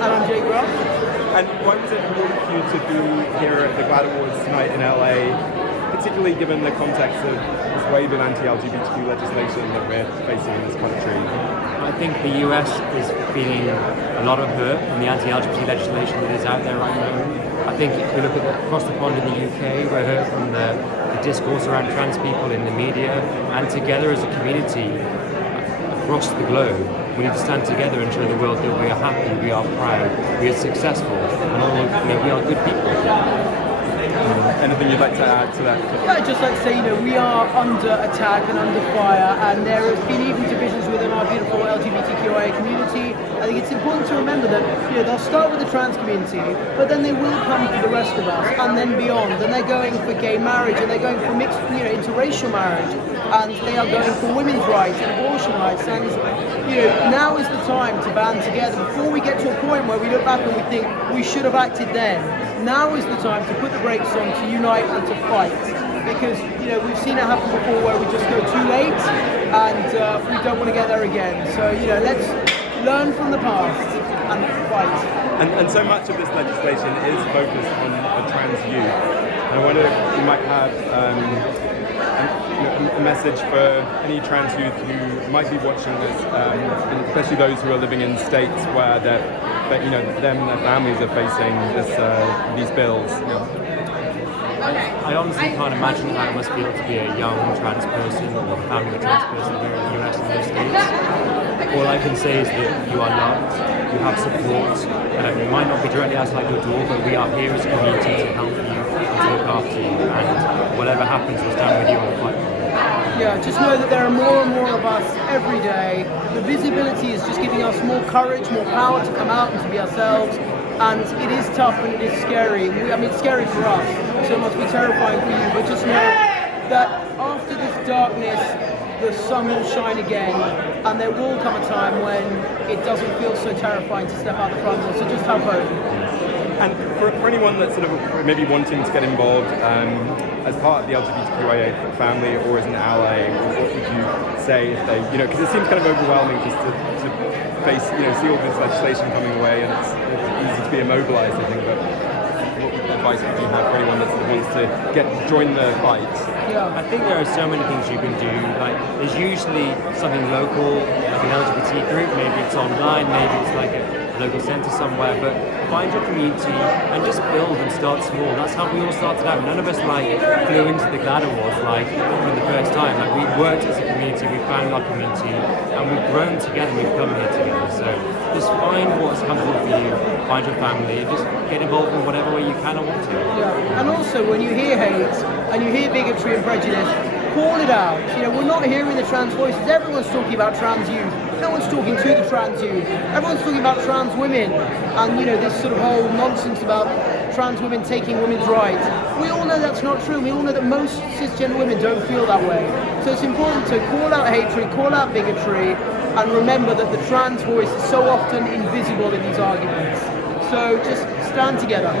And I'm Graf. And why was it important for you to be here at the GLAAD Awards tonight in LA, particularly given the context of this wave of anti-LGBTQ legislation that we're facing in this country? I think the US is feeling a lot of hurt from the anti-LGBT legislation that is out there right now. I think if we look across the pond in the UK, we're hurt from the discourse around trans people in the media, and together as a community across the globe, we need to stand together and show the world that we are happy, we are proud, we are successful, and we are good people. Anything you'd like to add to that? Yeah, I'd just like to say, we are under attack and under fire, and there has been even divisions within our beautiful LGBTQIA community. I think it's important to remember that they'll start with the trans community, but then they will come to the rest of us, and then beyond. And they're going for gay marriage, and they're going for mixed, interracial marriage, and they are going for women's rights and abortion rights. And now is the time to band together before we get to a point where we look back and we think we should have acted then. Now is the time to put the brakes on, to unite and to fight, because we've seen it happen before where we just go too late, and we don't want to get there again. So let's learn from the past and fight. And so much of this legislation is focused on the trans youth. And I wonder if you might have a message for any trans youth who might be watching this, and especially those who are living in states where them and their families are facing these bills. I honestly can't imagine how it must feel to be a young trans person or a family of a trans person here in the US and the States. All I can say is that you are loved, you have support. It might not be directly outside your door, but we are here as a community to help you and to look after you. And whatever happens, we'll stand with you on the fight. Yeah, just know that there are more and more of us every day. The visibility is just giving us more courage, more power to come out and to be ourselves. And it is tough and it is scary. It's scary for us, so it must be terrifying for you. But just know that after this darkness, the sun will shine again, and there will come a time when it doesn't feel so terrifying to step out the front door. So just have hope. And for anyone that's sort of maybe wanting to get involved as part of the LGBTQIA family or as an ally, what would you say if they, because it seems kind of overwhelming just to face, see all this legislation coming away, and it's easy to be immobilized, I think, but what advice would you have for anyone that sort of wants to join the fight? Yeah, I think there are so many things you can do. Like, there's usually something local, like an LGBT group, maybe it's online, maybe it's like a local centre somewhere, but find your community and just build and start small. That's how we all started out. None of us flew into the GLAAD Awards for the first time. We worked as a community, we found our community, and we've grown together, we've come here together. So just find what's comfortable for you, find your family, just get involved in whatever way you can or want to. Yeah, and also when you hear hate and you hear bigotry and prejudice, call it out. We're not hearing the trans voices. Everyone's talking about trans youth. No one's talking to the trans youth. Everyone's talking about trans women and this sort of whole nonsense about trans women taking women's rights. We all know that's not true. We all know that most cisgender women don't feel that way. So it's important to call out hatred, call out bigotry, and remember that the trans voice is so often invisible in these arguments. So just stand together.